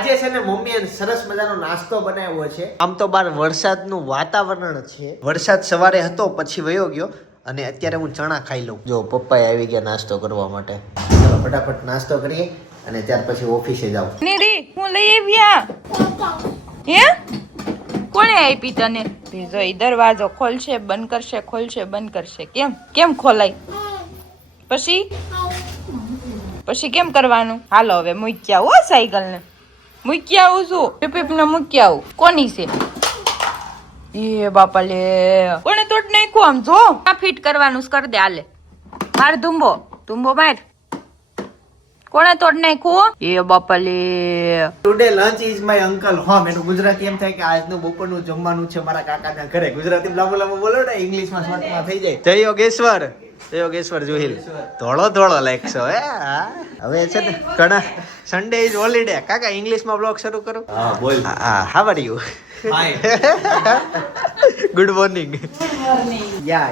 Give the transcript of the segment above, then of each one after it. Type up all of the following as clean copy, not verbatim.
આજે છે ને મમ્મીએ સરસ મજાનો નાસ્તો બનાવ્યો છે. આમ તો બહાર વરસાદનું વાતાવરણ છે. વરસાદ સવારે હતો પછી વયો ગયો અને અત્યારે હું ચણા ખાઈ લઉં. જો પપ્પાએ આવી ગયા નાસ્તો કરવા માટે. ચાલો ફટાફટ નાસ્તો કરીએ અને ત્યાર પછી ઓફિસે જાઉં. નીરી હું લઈ આવ્યા. હે કોણે આપી તને? જો ઈ દરવાજો ખોલશે બંધ કરશે ખોલશે બંધ કરશે. કેમ કેમ ખોલાય? પછી કેમ કરવાનું? હાલો હવે મૂકી આવો સાયકલ ને. મૂકી આવું છું. પીપીપ ને મૂકી આવું. કોની છે? એ બાપા લે કોને તોડ નાખ્યું? આમ જો આ ફિટ કરવાનું કર દે. હાલે માર ધુંબો માર. કોને તોડ નાખ્યું? એ બાપા લે. Today lunch is my uncle home. એનું ગુજરાતી એમ થાય કે આજનું બપોરનું જમવાનું છે મારા કાકાના ઘરે. ગુજરાતી લાંબુ બોલો ને ઇંગ્લિશમાં શોર્ટમાં થઈ જાય. જય યોગેશ્વર જોહિલ. ધોળો લાગશો હે. હવે છે ને ઘણા સન્ડે ઇઝ હોલિડે. કાકા ઇંગ્લિશમાં બ્લોગ શરૂ કરો. હા બોલ. How are you? Good morning. યા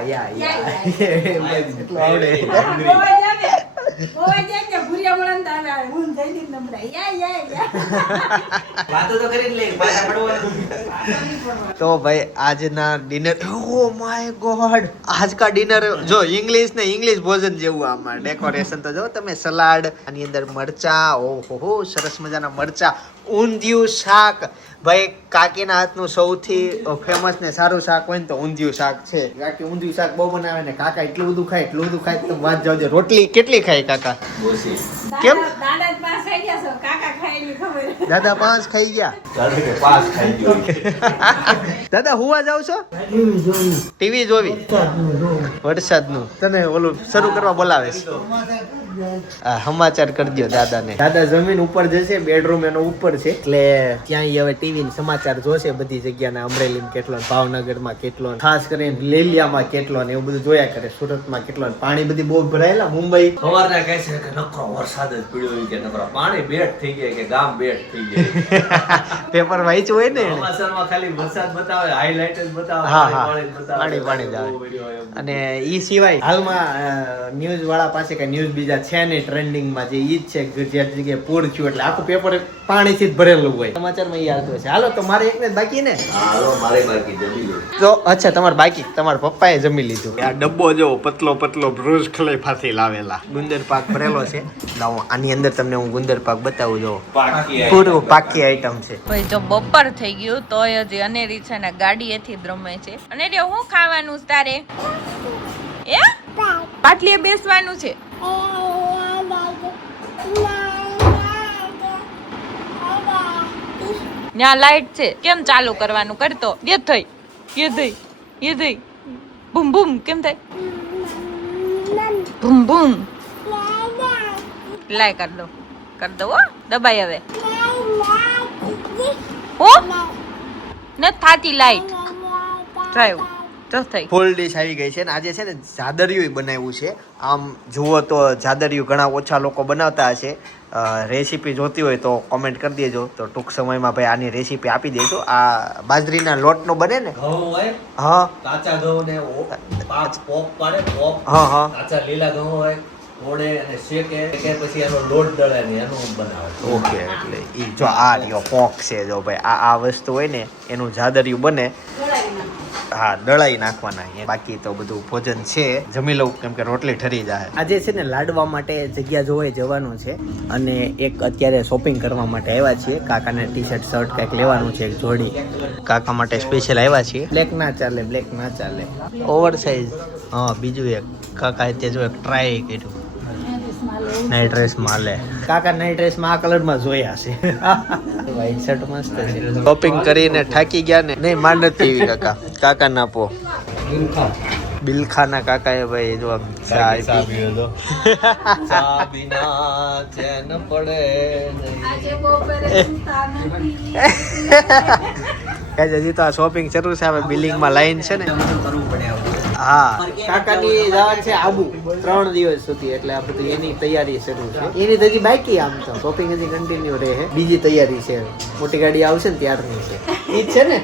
તો ભાઈ આજના ડિનર, ઓ માય ગોડ, આજ કા ડિનર જો ઇંગ્લિશ ભોજન જેવું. આમાં ડેકોરેશન તો જો તમે. સલાડ, આની અંદર મરચા, ઓહો સરસ મજાના મરચા, ઊંધિયું શાક. ભાઈ કાકીના હાથનું સૌથી ફેમસ ને સારું શાક હોય ને તો ઊંધિયું શાક છે. કાકી ઊંધિયું શાક બહુ બનાવે ને કાકા એટલું બધું ખાય તો વાત જાવ. રોટલી કેટલી ખાય કાકા? કેમ દાદા 5 ખાઈ ગયા? દાદા હુવા જાવ છો? ટીવી જોવી વરસાદનું. તને ઓલું શરૂ કરવા બોલાવે છે. સમાચાર કરી દો દાદાને. દાદા જમીન ઉપર જશે, બેડરૂમ એનો ઉપર છે એટલે ત્યાં હવે ટીવી સમાચાર જોશે. બધી જગ્યાના અમરેલી કેટલો, ભાવનગરમાં કેટલો, ખાસ કરીને લીલિયામાં કેટલો ને એવું બધું જોયા કરે. સુરતમાં કેટલો, પાણી બધી બહુ ભરાયેલા. મુંબઈ સવારના કહે છે કે નકરો વરસાદ જ પડ્યો કે નકરો પાણી બેઠ થઈ ગયા કે ગામ બેઠ થઈ ગયા. પેપર વાંચ્યું હોય ને સમાચારમાં ખાલી વરસાદ બતાવે, હાઈલાઇટ જ બતાવે. પાણી જ આવે. અને ઈ સિવાય હાલમાં ન્યૂઝ વાળા પાસે કે ન્યૂઝ બીજા છે ને ટ્રેન્ડિંગમાં જે ઈ જ છે જે જગ્યાએ પૂર થયું એટલે આખું પેપર પાણીથી જ ભરેલું હોય. સમાચારમાં ઈ આવતું છે. હાલો તો મારે એકને બાકી ને. હાલો મારે બાકી જમી લો. તો અચ્છા તમારે બાકી, તમારા પપ્પાએ જમી લીધું. આ ડબ્બો જો પતલો બ્રુજ ખલીફાથી લાવેલા ગુંદર પાક ભરેલો છે. લાવો આની અંદર તમને હું ગુંદર પાક બતાવું. જો પૂરું પાકી આઈટમ છે. ભાઈ જો બપોર થઈ ગયું તોય હજી અનેરી છે ને ગાડી એથી જ રમે છે. અને હું ખાવાનું તારે? એ પાટલીએ બેસવાનું છે. ત્યાં લાઈટ છે. કેમ ચાલુ કરવાનું? કરતો એ થઈ બૂમ બૂમ કેમ થાય? બૂમ બૂમ. લાય કર દો હો. દબાઈ હવે. હો ન થાતી લાઈટ. થયું તો થઈ. ફૂલ ડીશ આવી ગઈ છે ને આજે છે ને જાદરિયું બનાવ્યું છે. આમ જુઓ તો જાદરિયું ઘણા ઓછા લોકો બનાવતા હશે. રેસીપી જોતી હોય તો કોમેન્ટ કરી દેજો. તો ટૂંક સમયમાં ભાઈ આની રેસીપી આપી દેજો. આ બાજરીના લોટનો બને ને? ઘઉં હોય, હા કાચા ઘઉં ને પોપ પાડે, પોપ. હા કાચા લીલા ઘઉં હોય, ઓળે અને શેકે કે પછી એનો લોટ દળે ને એનું બનાવે. ઓકે એટલે ઈ જો આ રહ્યો પોક છે. જો ભાઈ આ વસ્તુ હોય ને એનું જાદરિયું બને. હા દળાઈ નાખવાના. બાકી તો બધું ભોજન છે. જમી લઉં કેમ કે રોટલી ઠરી જાય. આજે છે ને લાડવા માટે જગ્યા જોવા જવાનું છે અને એક અત્યારે શોપિંગ કરવા માટે આવ્યા છીએ. કાકાને ટી શર્ટ શર્ટ કંઈક લેવાનું છે એક જોડી. કાકા માટે સ્પેશિયલ આવ્યા છીએ. બ્લેક ના ચાલે ઓવર સાઇઝ. હા બીજું એક કાકા તે જો એક ટ્રાય કર્યું નાઇટ ડ્રેસ માં લે. કાકા નાઇટ ડ્રેસ માં આ કલર માં જોયા છે. વ્હાઈટ શર્ટ મસ્ત છે. શોપિંગ કરીને થાકી ગયા ને. નહીં માર નથી એવી કાકા ના પો બિલખાના કાકા એ ભાઈ જો આમ ચા પી દો. ચા બિના ચેન પડે હજી તો આ શોપિંગ શરૂ છે. હવે બિલિંગ માં લાઈન છે ને. કરવું પડે. હા કાકાની જવાનું છે આબુ 3 દિવસ સુધી એટલે આ બધું એની તૈયારી શરૂ છે. એની તો હજી બાકી. આમ તો શોપિંગ હજી કન્ટિન્યુ રહે. બીજી તૈયારી છે. મોટી ગાડી આવશે ને ત્યારની છે. ઈ જ છે ને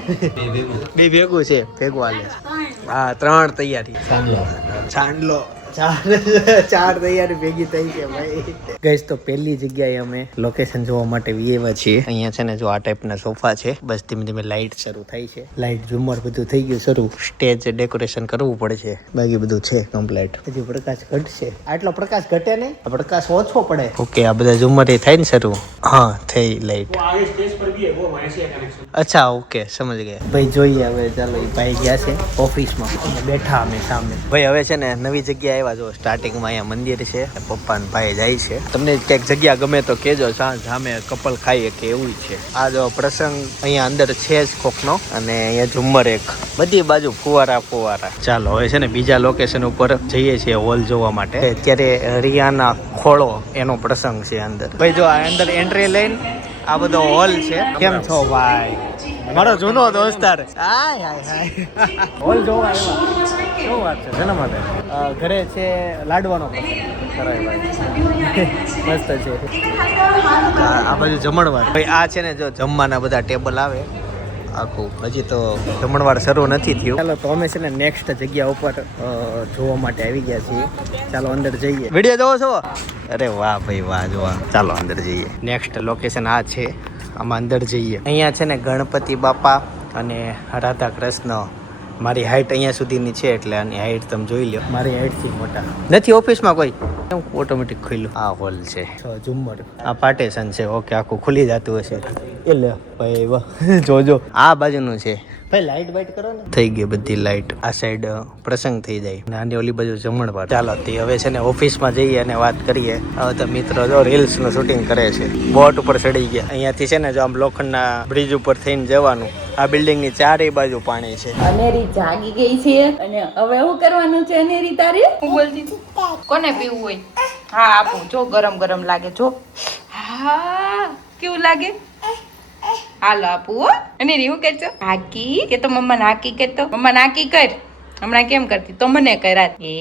બે ભેગું છે. ભેગું હાલે. હા 3 તૈયારી. ચાંદલો ચાર તૈયારી ભેગી થઈ છે ભાઈ. ગઈશ તો પહેલી જગ્યાએ અમે લોકેશન જોવા માટે વિયેવા છીએ. અહીંયા છે ને જો આ ટાઈપના સોફા છે. બસ ધીમે ધીમે લાઇટ શરૂ થઈ છે. લાઇટ ઝુમર બધું થઈ ગયું શરૂ. સ્ટેજ ડેકોરેશન કરવું પડશે, બાકી બધું છે કમ્પ્લીટ. હજી પ્રકાશ ઘટશે. આટલો પ્રકાશ ઘટે નહીં, પ્રકાશ ઓછો પડે. ઓકે, આ બધા ઝુમર થાય ને શરૂ. હા, થઈ લાઇટ. અચ્છા, ઓકે, સમજ ગયા ભાઈ. જોઈએ હવે, ચાલો એ ભાઈ ગયા છે ઓફિસમાં, બેઠા અમે સામે. ભાઈ હવે છે ને નવી જગ્યા આવ્યા. જો સ્ટાર્ટિંગમાં અહીંયા મંદિર છે, પપ્પા ને ભાઈ જાય છે. તમને ક્યાંક જગ્યા ગમે તો કેજો, સામે કપલ ખાઈએ કે એવું છે. આ જો પ્રસંગ અહીંયા અંદર છે જ કોકનો, અને અહીંયા ઝુમ્મર એક, બધી બાજુ ફુવારા. ચાલો હવે છે ને બીજા લોકેશન ઉપર જઈએ છીએ હોલ જોવા માટે. અત્યારે રિયાના ખોળો એનો પ્રસંગ છે અંદર. ભાઈ જો આ અંદર એન્ટ્રી લઈને આ બધો હોલ છે. કેમ છો ભાઈ? મારો જૂનો દોસ્તાર. હાય હોલ જોવા આવ્યા. શું વાત છે? જેના માટે ઘરે છે લાડવાનો મસ્ત છે. આ બાજુ જમણવાર. ભાઈ આ છે ને જો જમવાના બધા ટેબલ આવે આખું. હજી તો જમણવાર શરૂ નથી થયું. ચાલો તો અમે છે ને નેક્સ્ટ જગ્યા ઉપર જોવા માટે આવી ગયા છીએ. ચાલો અંદર જઈએ. વિડીયો જોવો છો? અરે વાહ ભાઈ વાહ, જોવા. ચાલો અંદર જઈએ. નેક્સ્ટ લોકેશન આ છે, આમાં અંદર જઈએ. અહીંયા છે ને ગણપતિ બાપા અને રાધા કૃષ્ણ. મારી હાઈટ અહીંયા સુધીની છે, એટલે આની હાઈટ તમે જોઈ લો. મારી હાઈટથી મોટા નથી ઓફિસમાં કોઈ. ઓટોમેટિક ખુલ્લું. આ હોલ છે, ઝુમ્મર. આ પાર્ટેશન છે. ઓકે, આખું ખુલી જતું હશે. એટલે ભાઈ વાહ, જોજો આ બાજુનું છે. ભાઈ લાઈટ બાઈટ કરો ને. થઈ ગઈ બધી લાઈટ. આ સાઈડ પ્રસંગ થઈ જાય, નાની ઓલી બાજુ જમણવાર. ચાલો તે હવે છે ને ઓફિસમાં જઈએ અને વાત કરીએ. હવે તો મિત્રો જો રીલ્સ નું શૂટિંગ કરે છે. બોટ ઉપર ચડી ગયા. અહીંયાથી છે ને જો આમ લોખંડના બ્રિજ ઉપર થઈને જવાનું. આ બિલ્ડિંગ ની ચારેય બાજુ પાણી છે. અનેરી જાગી ગઈ છે અને હવે શું કરવાનું છે અનેરી તારે? હું બોલતી છું કોને પીવું હોય? હા આપું. જો ગરમ ગરમ લાગે. જો હા કેવું લાગે? હાલો આપું હો. અનેરી હું કરશો? હાકી કે તો મમ્મા નાકી કરતો. મમ્મા નાકી કર. હમણાં કેમ કરતી તો મને કર. એ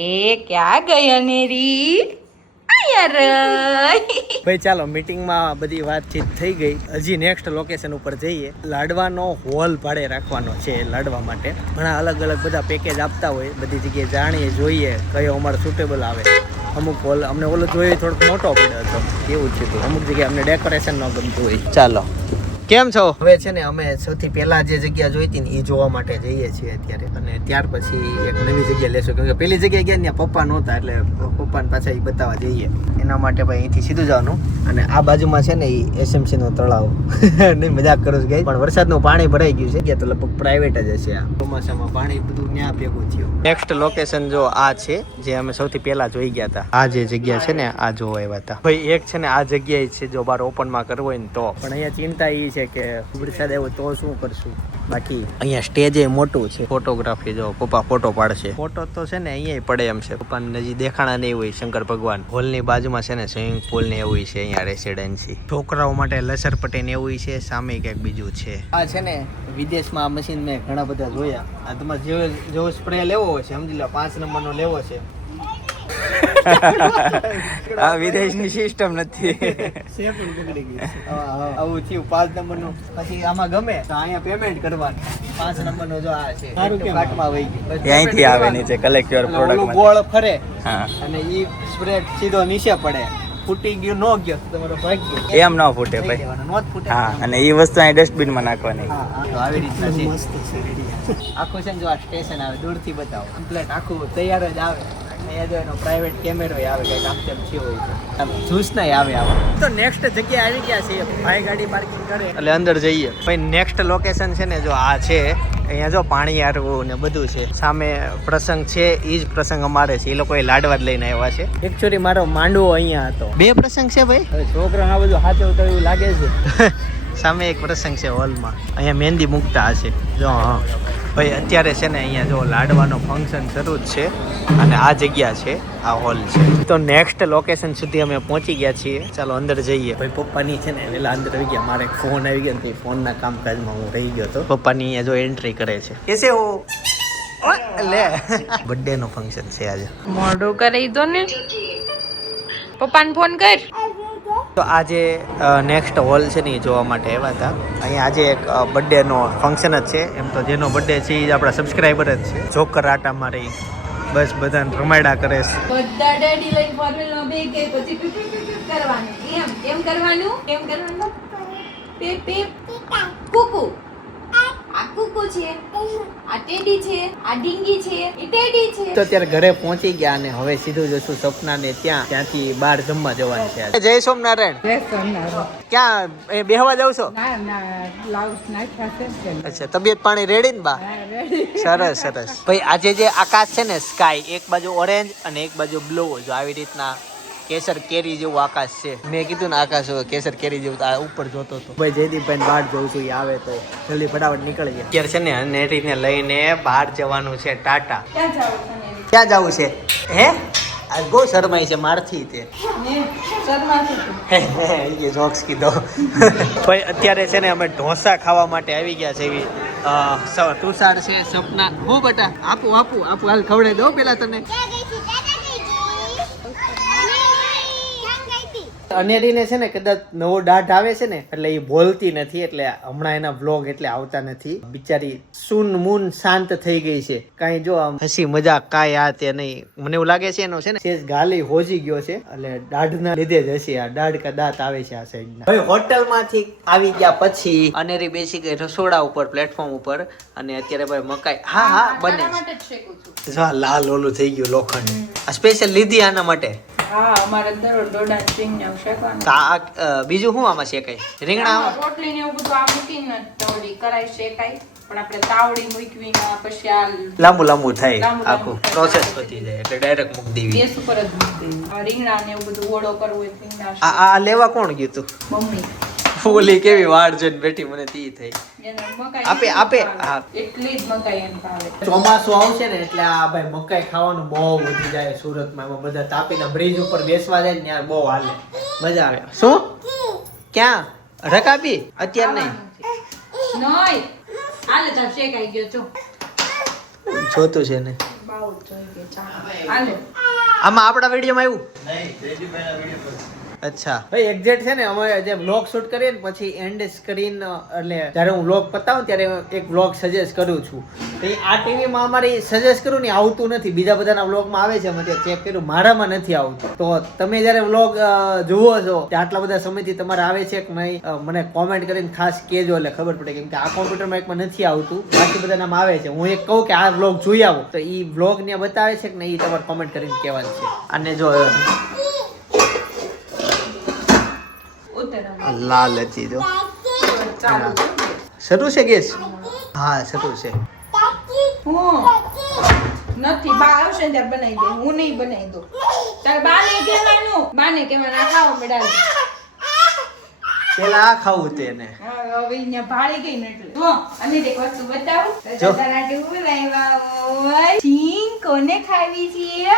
ક્યાં ગઈ અનેરી? ભાઈ ચાલો મીટિંગમાં બધી વાતચીત થઈ ગઈ. હજી નેક્સ્ટ લોકેશન ઉપર જઈએ. લાડવાનો હોલ ભાડે રાખવાનો છે. લાડવા માટે ઘણા અલગ અલગ બધા પેકેજ આપતા હોય. બધી જગ્યાએ જાણીએ, જોઈએ કયો અમારે સુટેબલ આવે. અમુક હોલ અમને ઓલો જોઈએ થોડોક મોટો પડ્યો હતો, એવું જ છે. અમુક જગ્યાએ અમને ડેકોરેશન ન ગમતું હોય. ચાલો કેમ છો? હવે છે ને અમે સૌથી પહેલા જે જગ્યા જોઈતી ને એ જોવા માટે જઈએ છીએ અત્યારે. અને ત્યાર પછી એક નવી જગ્યા લેશું, કેમ કે પેલી જગ્યાએ ગયા ત્યાં પપ્પા નહોતા, એટલે પપ્પાને પાછા એ બતાવવા જઈએ. એના માટે ભાઈ અહીંથી સીધું જવાનું. અને આ બાજુમાં છે ને એ SMC નો તળાવ. નહીં મજાક કરું છું ગઈ, પણ વરસાદનું પાણી ભરાઈ ગયું છે. તો લગભગ પ્રાઇવેટ જ હશે. આ ચોમાસામાં પાણી બધું ત્યાં ભેગું થયું. નેક્સ્ટ લોકેશન જો આ છે, જે અમે સૌથી પહેલા જોઈ ગયા હતા. આ જે જગ્યા છે ને આ જોવા આવ્યા હતા. ભાઈ એક છે ને આ જગ્યાએ છે, જો બાર ઓપનમાં કરવું હોય ને તો. પણ અહીંયા ચિંતા એ છે કે વરસાદ આવ્યો તો શું કરશું. બાકી અહીંયા સ્ટેજ એ મોટું છે. ફોટોગ્રાફી જો પપ્પા ફોટો પાડશે. ફોટો તો છે ને અહીંયા પડે એમ છે. પપ્પાને હજી દેખાણા નહીં હોય. શંકર ભગવાન હોલ ની બાજુમાં છે ને સ્વિમિંગ પુલ ને એવું છે. અહીંયા રેસિડેન્સી છોકરાઓ માટે લસરપટ્ટી ને એવું છે. સામે ક્યાંક બીજું છે. આ છે ને વિદેશમાં આ મશીન મેં ઘણા બધા જોયા. આ તમારે જેવો સ્પ્રે લેવો હોય છે, સમજી લો 5 નંબરનો લેવો છે. આ વિદેશની સિસ્ટમ નથી. આવું થયું 5 નંબરનું. પછી આમાં ગમે તો અહીંયા પેમેન્ટ કરવાનું. 5 નંબરનો જો આ છે, કાર્ટમાં વહી ગઈ. અહીંથી આવે નીચે કલેક્ટ યોર પ્રોડક્ટ. ગોળ ફરે હા, અને ઈ સ્પ્રે સીધો નીચે પડે. ફૂટી ગયું ન ગયો તમારો ભાગ્ય. એમ ન ફૂટે ભાઈ. નોટ ફૂટે. હા, અને એ વસ્તુ અહીં ડસ્ટબિનમાં નાખવાની. હા, તો આવી રીતના છે. મસ્ત છે. આખું છે ને જો આ સ્ટેશન આવે, દૂરથી બતાવો. કમ્પ્લીટ આખું તૈયાર જ આવે. અહીંયા જો એનો પ્રાઇવેટ કેમેરો આવે, કંઈક આમ તેમ થયો હોય છે. આમ જ્યુસ નહીં આવે. તો નેક્સ્ટ જગ્યાએ આવી ગયા છે. ભાઈ ગાડી પાર્કિંગ કરે એટલે અંદર જઈએ. ભાઈ નેક્સ્ટ લોકેશન છે ને જો આ છે. અહીંયા જો પાણી આરવું ને બધું છે. સામે પ્રસંગ છે, એ જ પ્રસંગ અમારે છે. એ લોકોએ લાડવા જ લઈને આવ્યા છે. એકચ્યુઅલી મારો માંડવો અહીંયા હતો. 2 પ્રસંગ છે ભાઈ. છોકરાને આ બધું સાચવતો એવું લાગે છે. સામે એક પ્રસંગ છે હોલમાં. અહીંયા મહેંદી મૂકતા હશે. જો હા ભાઈ અત્યારે છે ને અહીંયા જો લાડવાનો ફંક્શન શરૂ જ છે. અને આ જગ્યા છે, આ હોલ છે. તો નેક્સ્ટ લોકેશન સુધી અમે પહોંચી ગયા છીએ. ચાલો અંદર જઈએ. ભાઈ પપ્પાની છે ને વેલા અંદર આવી ગયા. મારે ફોન આવી ગયો ને ફોનના કામકાજમાં હું રહી ગયો હતો. પપ્પાની અહીંયા જો એન્ટ્રી કરે છે. કેસે હો? લે બર્થડે નો ફંક્શન છે આજે. મોઢું કરી દો ને. પપ્પાને ફોન કર. તો આજે નેક્સ્ટ હોલ છે ને એ જોવા માટે આવ્યા હતા. અહીંયા આજે એક બર્થડેનો ફંક્શન જ છે. એમ તો જેનો બર્થડે છે એ આપણા સબસ્ક્રાઈબર જ છે. જોકર આટા મારી બસ બધાને રમાડા કરે છે. બધા ડેડી લઈને ફોરવેલમાં બે ગઈ પછી પીપ પીપ પીપ કરવાનું. એમ કરવાનું. પીપ પીપ કુકુ. આ કુકુ છે, આ ટેડી છે, આ ડીંગી છે, એ ટેડી છે. તો અત્યારે ઘરે પહોંચી ગયા અને હવે સીધું જશું સપનાને ત્યાંથી બહાર જમવા જવાનું છે. જય સોમનારાયણ. ક્યાં બેહવા જાવ છો? અચ્છા, તબિયત પાણી રેડી ને બા? સરસ સરસ. ભાઈ આજે જે આકાશ છે ને સ્કાય, એક બાજુ ઓરેન્જ અને એક બાજુ બ્લુ, જો આવી રીતના કેસર કેરી જેવું આકાશ છે. મેં કીધું ને આકાશ કેસર કેરી જેવું, આ ઉપર જોતો હતો. ભાઈ જયદીપભાઈ વાટ જોઉં છું, આવે તો જલ્દી ફટાફટ નીકળી જાય. અત્યારે છે ને નેટીને લઈને બહાર જવાનું છે ટાટા. ક્યાં જવું છે? હે આજ બહુ શરમાઈ છે મારથી તે. એ જોક્સ કીધો. ભાઈ અત્યારે છે ને અમે ઢોસા ખાવા માટે આવી ગયા છે. એવી તુષાર છે, સપના. હું બેટા આપું હાલ ખવડાવી દો પેલા તને. અનેરીને છે ને કદાચ નવો દાઢ આવે છે ને એટલે એ બોલતી નથી, એટલે હમણાં એના વ્લોગ એટલે આવતા નથી. બિચારી સૂન મૂન શાંત થઈ ગઈ છે. કાંઈ જો આમ હસી મજાક કાંઈ આ તે નહીં. મને એવું લાગે છે એનો છે ને સેજ ગાલી હોજી ગયો છે, એટલે દાઢના લીધે જ હશે. આ દાઢ કા દાંત આવે છે આ સાઈડના. હવે હોટલમાંથી આવી ગયા પછી અનેરી બેસી ગઈ રસોડા ઉપર, પ્લેટફોર્મ ઉપર. અને અત્યારે ભાઈ મકાઈ હા બને છે. લાલ ઓલું થઈ ગયું લોખંડ. આ સ્પેશિયલ લીધી આના માટે. હા, અમારે દરરોજ ડોડા સિંગને એવું શેકવાનું. બીજું શું આમાં શેકાય? રીંગણા રોટલી ને એવું બધું આ મૂકીને તવડી કરાય શેકાય, પણ આપણે તાવડી મૂકવી ના પછી આ લાંબુ થાય, આખું પ્રોસેસ પતી જાય એટલે ડાયરેક્ટ મૂકી દેવી. ગેસ ઉપર જ મૂકી દેવી. રીંગણા ને એવું બધું ઓળો કરવો હોય રીંગણા. આ લેવા કોણ ગયું તું? મમ્મી. ઓલી કેવી વાડ જોઈને બેઠી, મને તી થઈ. આપે હા, એટલી જ મકાઈ એમ ભાવે. ચોમાસું આવશે ને એટલે આ ભાઈ મકાઈ ખાવાનું બહુ વધી જાય સુરતમાં. એમાં બધા તાપીના બ્રિજ ઉપર બેસવા જાય ને યાર બહુ હાલે, મજા આવે. શું ક્યાં રકાબી? અત્યારે નહીં હાલે ચાલ શેકાઈ ગયો છો જોતું છે ને. બાઉ જોઈ ગયો ચાલ હાલે. આમાં આપણા વિડીયોમાં આવ્યું. અચ્છા ભાઈ એક્ઝેક્ટ છે ને અમે જે વ્લોગ શૂટ કરીએ ને પછી એન્ડ સ્ક્રીન એટલે જ્યારે હું વ્લોગ પતાવું ત્યારે એક વ્લોગ સજેસ્ટ કરું છું. તો આ ટીવીમાં અમારી સજેસ્ટ કરું ને આવતું નથી, બીજા બધાના વ્લોગમાં આવે છે. મેં ચેક કર્યું, મારામાં નથી આવતું. તો તમે જ્યારે વ્લોગ જુઓ છો ત્યાં આટલા બધા સમયથી તમારે આવે છે કે નહીં, મને કોમેન્ટ કરીને ખાસ કહેજો એટલે ખબર પડે. કેમ કે આ કોમ્પ્યુટરમાં એકમાં નથી આવતું, બાકી બધાનામાં આવે છે. હું એક કહું કે આ વ્લોગ જોઈ આવો તો એ વ્લોગ ને બતાવે છે કે નહીં, એ તમારે કોમેન્ટ કરીને કહેવાનું છે. અને જો લાલ હતી જો શરૂ છે ગેસ? હા શરૂ છે. નથી બા આવશે ત્યારે બનાવી દે, હું નહીં બનાવી દઉં. તાર બાને કહેવાનું આ ખાવા મેડાલ. પેલા આ ખાવું તેને. હવે અહીંયા ભાળી ગઈ ને એટલે જો અને એક વસ્તુ બતાવું. તારા ટેબલ લાવ્યા હોય સિંગ. કોને ખાવી છે?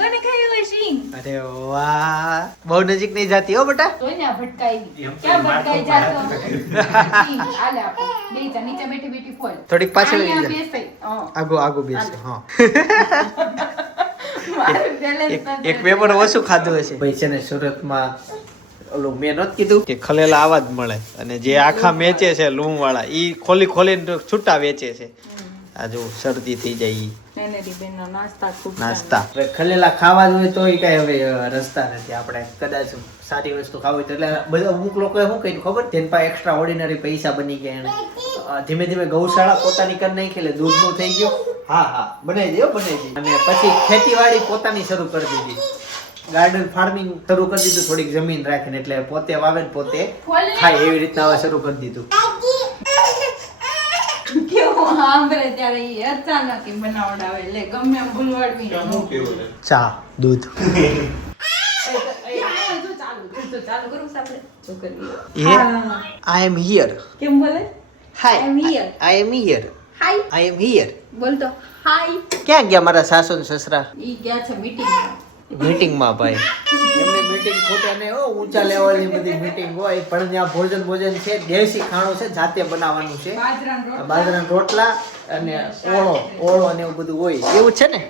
કોને ખાવી હોય સિંગ? અરે વાહ, બહુ નજીક નહીં જાતી હો બેટા. તોય ભટકાઈ. ક્યાં ભટકાઈ જાતો? સિંગ આલે આપો. બેટા નીચે બેઠી ફોલ. થોડીક પાછળ લઈ જા. બેસાઈ. આગો બેસ. હા મારું બેલેન્સ એક પેપર ઓછું ખાધું હશે. ભાઈ છે ને સુરતમાં ઓલું મેં નત કીધું કે ખલેલા આવા જ મળે, અને જે આખા વેચે છે લૂમ વાળા ઈ ખોલીને છૂટા વેચે છે. આ જો શરદી થઈ જાય નાસ્તા. હવે ખલેલા ખાવા જોઈએ તો એ કઈ હવે રસ્તા નથી. આપણે કદાચ સારી વસ્તુ ખાવી હોય તો એટલે બધા અમુક લોકોએ શું કહ્યું ખબર, તેના પાસે એક્સ્ટ્રા ઓર્ડિનરી પૈસા બની ગયા એને ધીમે ધીમે ગૌશાળા પોતાની કરી નાખી, એટલે દૂધનું થઈ ગયું. હા બનાવી દે. અને પછી ખેતીવાડી પોતાની શરૂ કરી દીધી, ગાર્ડન ફાર્મિંગ શરૂ કરી દીધું. થોડીક જમીન રાખીને એટલે પોતે વાવે ને પોતે ખાય એવી રીતના હવે શરૂ કરી દીધું. કેવું સાંભળે ત્યારે ઈ અચાનક બનાવડાવે એટલે ગમે એમ ભૂલવાડવી. ચા દૂધ ચાલુ કરું આપણે શું કરીએ? I am here. કેમ બોલે? Hi I am here. I am here. Hi I am here. બોલ તો હાય. ક્યાં ગયા મારા સાસુ ને સસરા? ઈ ગયા છે મીટિંગમાં. મીટિંગમાં ભાઈ. એમની મીટિંગ ખોટે ને ઊંચા લેવલની બધી મીટિંગ હોય, પણ ત્યાં ભોજન છે, દેશી ખાણું છે, જાતે બનાવવાનું છે. બાજરાના રોટલા અને ઓળો અને એવું બધું હોય. એવું છે ને?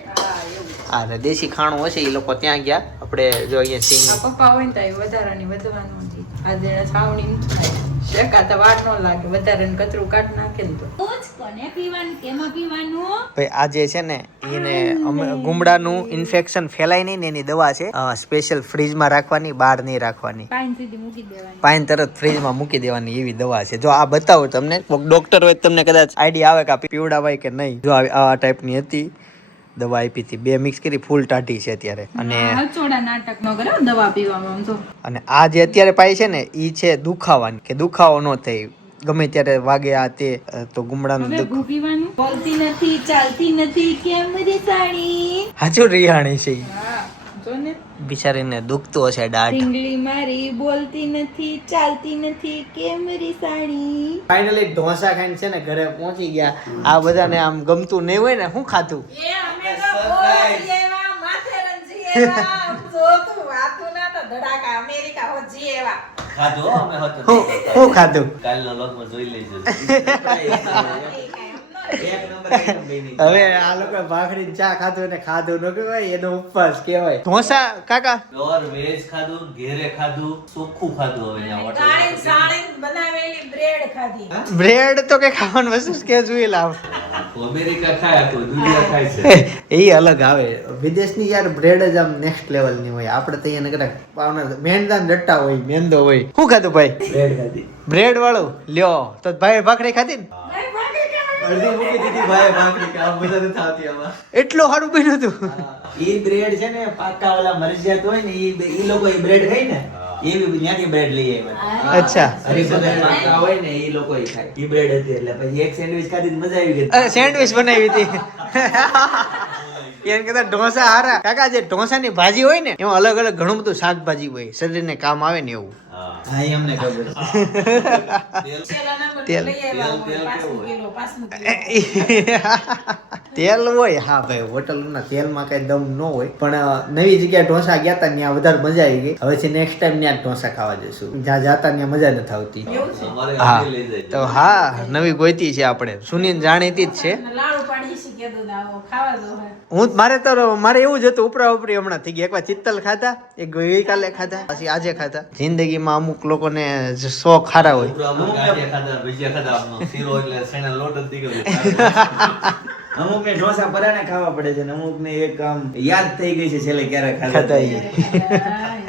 હા દેશી ખાણું હશે. એ લોકો ત્યાં ગયા. આપણે જો અહીંયા સિંગ પપ્પા હોય ને તો વધારાની વધવાનું નથી. આજે છાવણી થાય શેકાતા વાર ન લાગે વધારે ને કચરું કાઢ નાખે ને તો કોને પીવાનું કેમાં પીવાનું ભાઈ આ જે છે ને એને ગુમડાનું ઇન્ફેક્શન ફેલાય નહીં ને એની દવા છે સ્પેશિયલ ફ્રીજમાં રાખવાની, બહાર નહીં રાખવાની, પાણી સુધી મૂકી દેવાની, પાણી તરત ફ્રીજમાં મૂકી દેવાની એવી દવા છે. જો આ બતાવો તમને ડોક્ટર હોય તમને કદાચ આઈડિયા આવે કે આ પીવડાવાય કે નહીં. જો આ ટાઈપની હતી દવા આપી હતી, 2 મિક્સ કરી, ફૂલ ટાઢી છે અત્યારે. અને હચોડા નાટક ન કરે દવા પીવામાં આમ તો. અને આ જે અત્યારે પાઈ છે ને ઈ છે દુખાવાની, કે દુખાવો ન થાય ગમે ત્યારે વાગે આ તે તો ગુમડાનું દુખ પીવાનું. બોલતી નથી, ચાલતી નથી, કેમ રે સાડી. હાચું રિહાણી છે ઈ. હા જો ને બિચારીને દુખતું હશે દાઢ. ઢીંગલી મારી બોલતી નથી, ચાલતી નથી, કેમ રે સાડી. ફાઇનલી ઢોસા ખાઈને છે ને ઘરે પહોંચી ગયા. આ બધાને આમ ગમતું નહીં હોય ને શું ખાતું? એ અમે તો બોલી એવા માથેરંજી એવા જોતું વાતું ના તો ધડાકા અમેરિકા હોજી એવા ખાધો અમે હતો શું ખાતું? કાલનો લોગમાં જોઈ લેજો. એક નંબર આઈટમ બની. હવે આ લોકો ભાખરી ચા ખાધું ને ખાધું ન કહેવાય, એનો ઉપવાસ કહેવાય. ઢોસા કાકા પ્યોર વેજ ખાધું, ઘેરે ખાધું, ચોખ્ખું ખાધું. હવે અહીંયા ગાળી હોટલ સાળીને બનાવેલી બ્રેડ ખાધી. બ્રેડ તો કે ખાવાની વસ્તુ જ કે જોઈ લાવ. અમેરિકા ખાય આખું દુનિયા ખાય છે. એ અલગ આવે. વિદેશની યાર બ્રેડ જ આમ નેક્સ્ટ લેવલ ની હોય. આપણે તો અહીંયા કદાચ પાવના મેંદા ડટ્ટા હોય, મેંદો હોય. શું ખાધું ભાઈ? બ્રેડ ખાધી. બ્રેડ વાળું લ્યો તો ભાઈ ભાખરી ખાધી ને? અડધી મૂકી દીધી ભાઈ ભાખરી કે આ બધા નથી આવતી આમાં. એટલું સારું બન્યું હતું. ઈ બ્રેડ છે ને પાકા વાળા મરજિયાત હોય ને ઈ લોકો ઈ બ્રેડ ખાય ને એવી ત્યાંથી બ્રેડ લઈ આવ્યા. અચ્છા હરીફોના પાકા હોય ને ઈ લોકો ઈ ખાય. ઈ બ્રેડ હતી એટલે પછી એક સેન્ડવિચ ખાધી તો મજા આવી ગઈ. સેન્ડવિચ બનાવી હતી. એને કહેતા ઢોસા હારા. કાકા જે ઢોસાની ભાજી હોય ને એમાં અલગ અલગ ઘણું બધું શાકભાજી હોય, શરીરને કામ આવે ને એવું. હા ઈ અમને ખબર છે. તેલ તેલ હોય. હા ભાઈ હોટલના તેલમાં કઈ દમ ન હોય. પણ નવી જગ્યાએ ઢોસા ગયા તા ત્યાં વધારે મજા આવી ગઈ. હવે નેક્સ્ટ ટાઈમ ત્યાં ઢોસા ખાવા જઈશું. જ્યાં જાતા ત્યાં મજા નથી આવતી. અમારે હા આજે લઈ જાય. તો હા નવી ગોઈતી છે આપણે. સુનીન જાણીતી જ છે. લાડુ પાડી શીખે તો ખાવા દો હે. મારે એવું જ હતું ઉપરા ઉપરી હમણાં થઈ ગયા. એકવાર ચિત્તલ ખાધા, એક ગઈકાલે ખાધા, પછી આજે ખાધા. જિંદગીમાં અમુક લોકોને શોખ ખારા હોય. અમુક ગાંઠિયા ખાધા, ભજીયા ખાધા, આમનો શીરો એટલે શેણા લોટ જ નીકળ્યો. અમુક ને ઢોસા પરાણે ખાવા પડે છે ને અમુક ને એક આમ યાદ થઈ ગઈ છે છેલ્લે ક્યારે ખાધા ખાધા ઈ.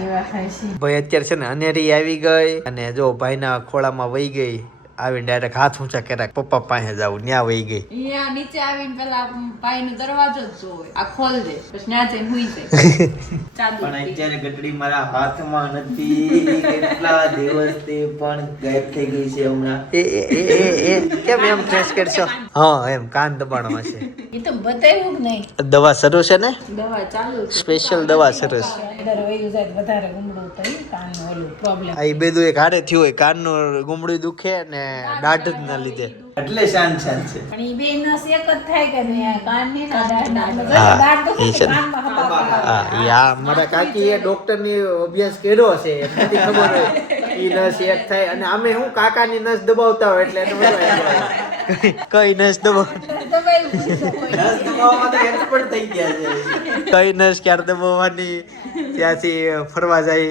એવા ખાય છે. ભાઈ અત્યારે છે ને અનેરી આવી ગઈ અને જો ભાઈના ખોળામાં વહી ગઈ. આવીને ડાયરેક્ટ હાથ ઊંચા કર્યા પપ્પા પાસે જાવ, ન્યા વહી ગઈ. અહીંયા નીચે આવીને પેલા ભાઈનો દરવાજો જ જોવે. આ ખોલ દે પછી ન્યા જઈને હુઈ જાય. ચાલુ પણ અત્યારે ગટડી મારા હાથમાં નથી. કેટલા દિવસથી પણ ગાયબ થઈ ગઈ છે હમણાં. એ કેમ એમ ફ્રેશ કરશો? હા એમ કાન દબાણમાં છે. એ તો બતાવ્યું જ નહીં. દવા સરસ છે ને, દવા ચાલુ છે. સ્પેશિયલ દવા સરસ. અંદર વયું જાય તો વધારે ગુમડું થઈ કાનનું ઓલું પ્રોબ્લેમ. આ એ બધું એક હારે થયું હોય. કાનનું ગુમડું દુખે ને દાઢ જ ના લીધે. એટલે શાંત શાંત છે. પણ ઈ બે નસ એક જ થાય કે નહીં? આ કાનની ના દાઢ હા, દાઢ તો એ છે. કાનમાં હબાકા. હા એ આ મારા કાકી એ ડોક્ટરની અભ્યાસ કર્યો હશે, એમ નથી ખબર હોય. ઈ નસ એક થાય અને અમે હું કાકાની નસ દબાવતા હોય એટલે એને મજા આવી. કઈ નસ દબાવ, દબાઈ પૂછો કોઈ. નસ દબાવવામાં તો expert થઈ ગયા છે. કઈ નસ ક્યારે દબાવવાની, ત્યાંથી ફરવા જાય.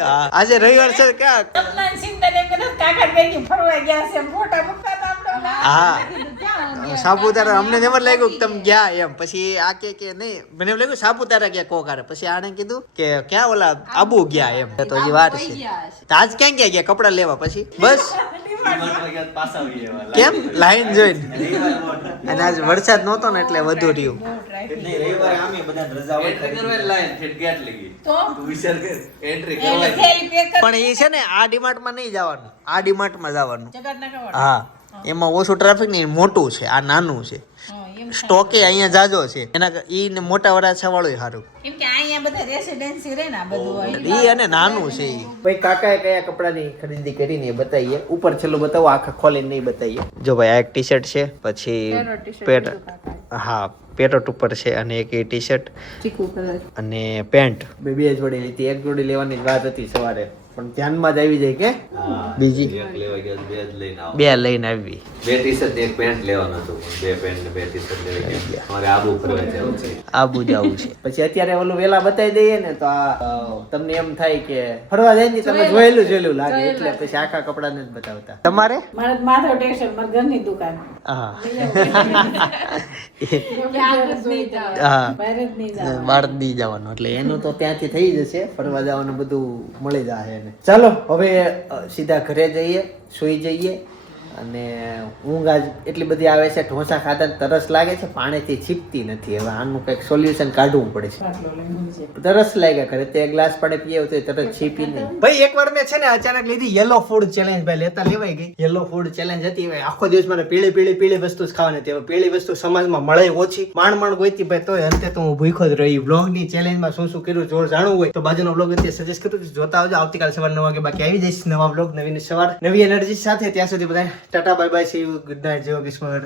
હા, આજે રવિવાર છે ક્યાં? સપના ચિંતા ને કદાચ કાકા કઈ ફરવા ગયા છે ફોટા મૂકતા હતા આપણે. હા. ક્યાં સાપુતારા અમને એમ જ લાગ્યું કે તમે ગયા એમ. પછી આ કે નહીં, મને એમ લાગ્યું સાપુતારા ગયા કોકારે. પછી આને કીધું કે ક્યાં ઓલા આબુ ગયા એમ. તો હજી વાર છે. તો આજ ક્યાં ક્યાં ગયા કપડા લેવા? પછી બસ પાછા આવી એવા. કેમ લાઈન જોઈને. રવિવાર મોટ. અને આજ વરસાદ નહોતો ને એટલે વધુ રહ્યું. નહીં રવિવારે આમે બધા રજા હોય Entry કરવાની line ઠેઠ gate લગી. તો તું વિચાર કર, entry એને કરવાની. થેલી પેક કર. પણ એ છે ને આ ડીમાર્ટમાં નહીં જવાનું, આ ડીમાર્ટમાં જવાનું. જગત ના કવાડ. હા એમાં ઓછું ટ્રાફિક નહીં, મોટું છે, આ નાનું છે. સ્ટોકે અહીંયા જાજો છે એના. ઈ ને મોટા વરાછા વાળું સારું. કેમ કે અહીંયા બધા રેસિડેન્સી રહે ને આ બધું હોય. ઈ અને નાનું છે ઈ. ભાઈ કાકાએ કયા કપડાની ખરીદી કરીને એ બતાવીએ. ઉપર છેલ્લું બતાવો, આખા ખોલીને નહીં બતાવીએ. જો ભાઈ આ એક ટી-શર્ટ છે, પછી પેટ, હા પેરોટ ઉપર છે અને એક એ ટી શર્ટ ચીકુ કલર. અને પેન્ટ બે જોડી લીધી. એક જોડી લેવાની જ વાત હતી સવારે પણ ધ્યાનમાં જ આવી જાય કે બીજી એક લેવા ગયા બે જ લઈને આવો. બે લઈને આવી. બે ટી-શર્ટ ને એક પેન્ટ લેવાનું હતું પણ બે પેન્ટ ને બે ટી-શર્ટ લેવા ગયા. અમારે આબુ ફરવા જવું છે. આબુ જવું છે. પછી અત્યારે ઓલું વેલા બતાવી દઈએ ને તો આ તમને એમ થાય કે ફરવા જાય ને તમે જોયેલું લાગે એટલે પછી આખા કપડા ને જ બતાવતા. તમારે મારે માથો ટેન્શન મારા ઘરની દુકાન હા હા બહાર જ નહીં જાવ. બહાર જ નહીં જવાનું એટલે એનું તો ત્યાંથી થઈ જશે. ફરવા જવાનું બધું મળી જશે એને. ચાલો હવે સીધા ઘરે જઈએ, સુઈ જઈએ. અને ઊંઘ આજ એટલી બધી આવે છે, ઢોસા ખાતા તરસ લાગે છે, પાણીથી છીપતી નથી. હવે આનું કંઈક સોલ્યુશન કાઢવું પડે છે. આટલો લઈને ઊંઘી જાય. તરસ લાગ્યા કરે તે ગ્લાસ પડે પીએ તો તરત છીપી નહીં. ભાઈ એકવાર મેં છે ને અચાનક લીધી યલો ફૂડ ચેલેન્જ. ભાઈ લેતા લેવાઈ ગઈ. યલો ફૂડ ચેલેન્જ હતી. હવે આખો દિવસ મને પીળી વસ્તુ જ ખાવાની હતી. હવે પીળી વસ્તુ સમાજમાં મળે ઓછી, માંડ ગોઈતી ભાઈ. તોય અંતે તો હું ભૂખ્યો જ રહી. વ્લોગ ની ચેલેન્જમાં શું કર્યું જોર જાણવું હોય તો બાજુનો વ્લોગ અત્યારે સજેસ્ટ કરું છું, જોતા આવજો. આવતીકાલ સવાર 9 વાગે બાકી આવી જઈશ નવા વ્લોગ નવી સવાર નવી એનર્જી સાથે. ત્યાં સુધી બધા Tata bye bye, C you, good night, જય કિસ્મત.